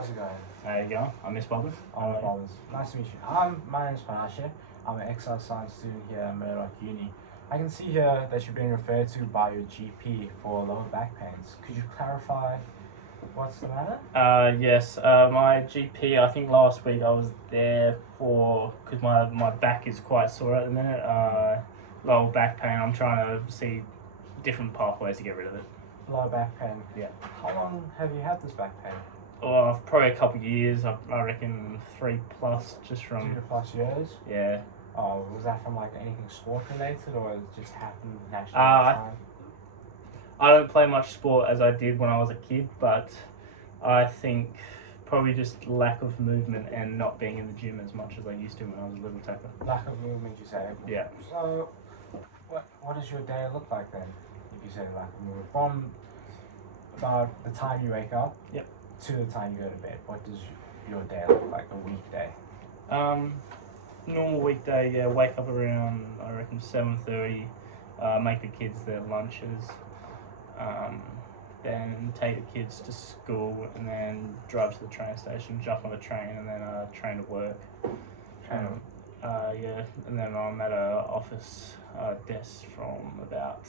how's it going? There you go. I miss Bobbin. Nice to meet you. My name's Panashe. I'm an exercise science student here at Murdoch Uni. I can see here that you're being referred to by your GP for lower back pains. Could you clarify what's the matter? Yes. My GP, I think last week I was there because my back is quite sore at the minute. Lower back pain. I'm trying to see different pathways to get rid of it. Lower back pain? Yeah. How long have you had this back pain? Well, probably a couple of years. I reckon 3+, just from 2+ years? Yeah. Oh, was that from like anything sport related, or it just happened naturally Uh, at the time? I don't play much sport as I did when I was a kid, but I think probably just lack of movement and not being in the gym as much as I used to when I was a little tapper. Lack of movement, you say? Yeah. So, what does your day look like then, if you say lack of movement? From about the time you wake up Yep. to the time you go to bed, what does your day look like, a weekday? Normal weekday, yeah, wake up around, I reckon, 7:30, make the kids their lunches, then take the kids to school, and then drive to the train station, jump on the train, and then train to work. Yeah, and then I'm at a office desk from about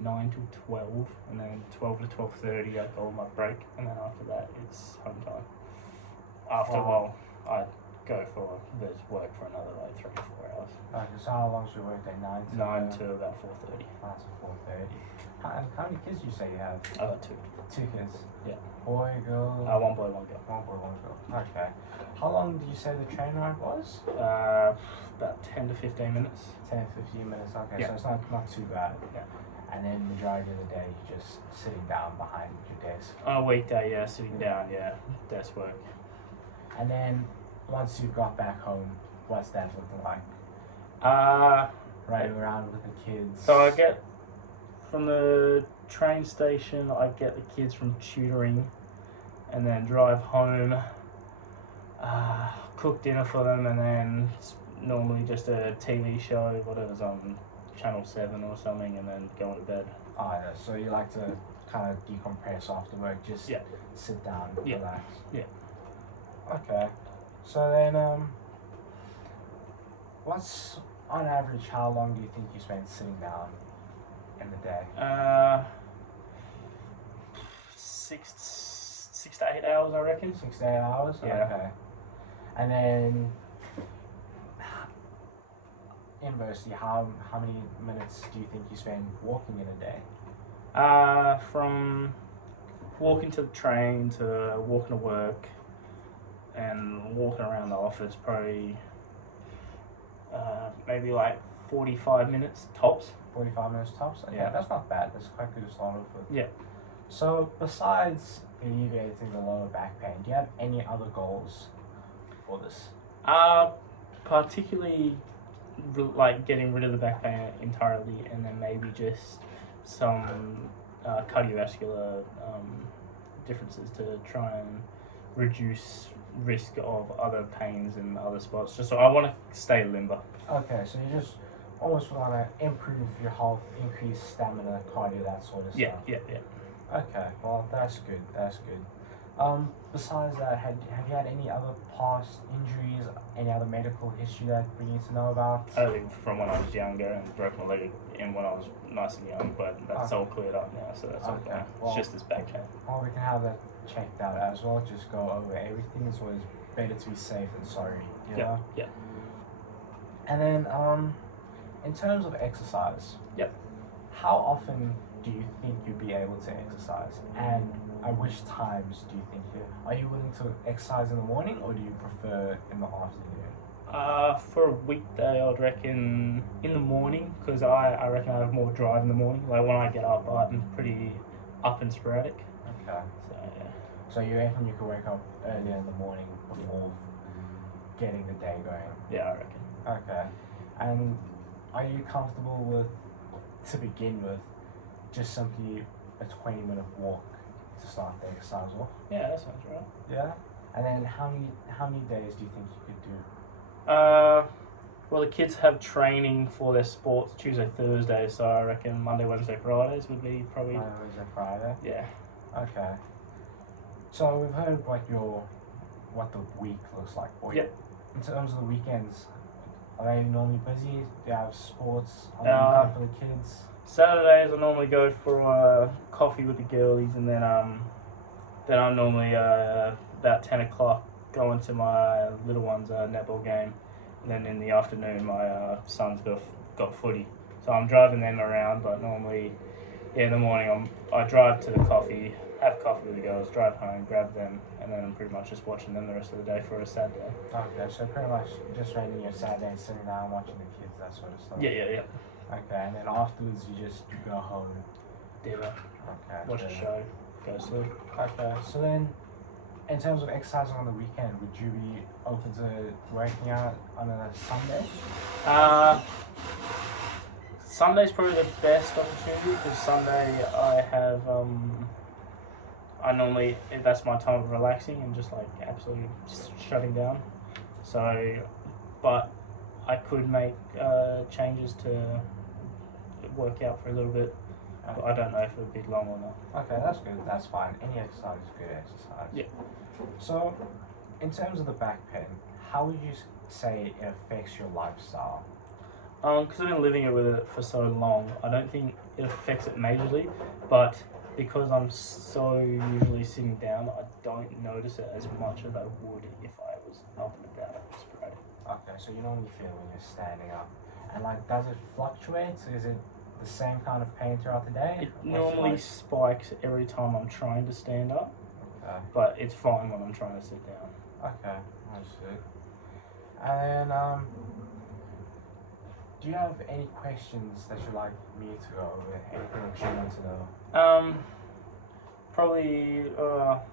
9 till 12, and then 12 to 12:30 I go on my break, and then after that it's home time. After a while, I go for work for another like 3 or 4 hours. Okay, so how long's your workday? 9 to about 4:30. 9 to 4:30. How many kids do you say you have? I got 2. 2 kids? Yeah. Boy, girl? 1 boy, 1 girl. 1 boy, 1 girl. Okay. How long did you say the train ride was? About 10 to 15 minutes. 10, 15 minutes, okay, Yeah. so it's not too bad. Yeah. And then majority of the day you're just sitting down behind your desk. On a weekday, yeah, sitting down, yeah, desk work. And then once you've got back home, what's that looking like? Riding around with the kids. So I get from the train station, I get the kids from tutoring, and then drive home, cook dinner for them, and then it's normally just a TV show, whatever's on Channel 7 or something, and then go to bed. Oh, yeah, so you like to kind of decompress after work, just Yeah. sit down, Yeah. relax. Yeah. Okay, so then what's on average, how long do you think you spend sitting down in the day? 6 to 8 hours, I reckon. 6 to 8 hours? Yeah. Okay. And then inversely, how many minutes do you think you spend walking in a day? From walking to the train to walking to work and walking around the office, probably maybe like 45 minutes tops. 45 minutes tops? Okay, Yeah. that's not bad. That's quite good to start off with. Yeah. So, besides alleviating the lower back pain, do you have any other goals for this? Particularly like getting rid of the back pain entirely, and then maybe just some cardiovascular differences to try and reduce risk of other pains in other spots. Just so I want to stay limber. Okay, so you just almost want to improve your health, increase stamina, cardio, that sort of stuff. Yeah. Okay, well, that's good. Besides that, have you had any other past injuries, any other medical history that we need to know about? I think from when I was younger and broke my leg and when I was nice and young, but that's all cleared up now, so that's all Okay, fine. well- It's just this back pain. Well, we can have that checked out as well. Just go over everything. It's always better to be safe than sorry. You know? Yeah. And then, in terms of exercise, Yep. how often do you think you'd be able to exercise, and at which times do you think are you willing to exercise in the morning, or do you prefer in the afternoon? For a weekday, I'd reckon in the morning, because I reckon I have more drive in the morning. Like when I get up, I'm pretty up and sporadic. Okay. So yeah. So you reckon you could wake up earlier in the morning before getting the day going? Yeah, I reckon. Okay. And are you comfortable with, to begin with, just simply a 20-minute walk to start the exercise off? Yeah, that sounds right. Yeah. And then how many days do you think you could do? Well, the kids have training for their sports Tuesday, Thursday, so I reckon Monday, Wednesday, Fridays would be probably. Monday, Wednesday, Friday. Yeah. Okay. So we've heard what the week looks like for you. Yep. In terms of the weekends, are they normally busy? Do you have sports on the Uh, weekend for the kids? Saturdays I normally go for coffee with the girlies, and then I'm normally about 10 o'clock going to my little one's netball game, and then in the afternoon my son's got footy, so I'm driving them around. But normally, in the morning I drive to the coffee, have coffee with the girls, drive home, grab them, and then I'm pretty much just watching them the rest of the day for a Saturday. Okay, so pretty much just spending your Saturday sitting down watching the kids, that sort of stuff. Yeah. Okay, and then afterwards you go home. Dinner, Okay. watch a show, go to sleep. Okay, so then in terms of exercising on the weekend, would you be open to working out on a Sunday? Sunday's probably the best opportunity because Sunday I have I normally that's my time of relaxing and just like absolutely just shutting down. So, but I could make changes to work out for a little bit. But I don't know if it would be long or not. Okay, that's good. That's fine. Any exercise is good exercise. Yeah. So, in terms of the back pain, how would you say it affects your lifestyle? Because I've been living with it for so long, I don't think it affects it majorly. But because I'm so usually sitting down, I don't notice it as much as I would if I was up and about and spread. Okay, so you normally feel when you're standing up, and like, does it fluctuate? Is it the same kind of pain throughout the day? It normally spikes every time I'm trying to stand up, Okay. but it's fine when I'm trying to sit down. Okay, understood. And then, do you have any questions that you'd like me to go over? Anything that you want to know? Probably,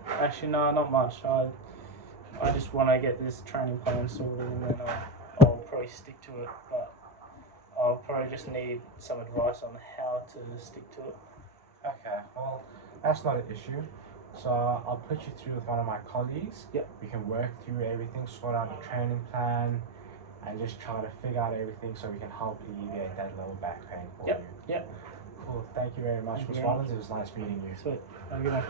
actually no, not much. I just want to get this training plan sorted, and then I'll probably stick to it, but I'll probably just need some advice on how to stick to it. Okay, well, that's not an issue. So I'll put you through with one of my colleagues. Yep. We can work through everything, sort out the training plan, and just try to figure out everything so we can help alleviate that low back pain for you. Yep. Cool. Thank you very much, Thank you Ms. very much. Rollins. It was nice meeting you. Sweet. Have a good night.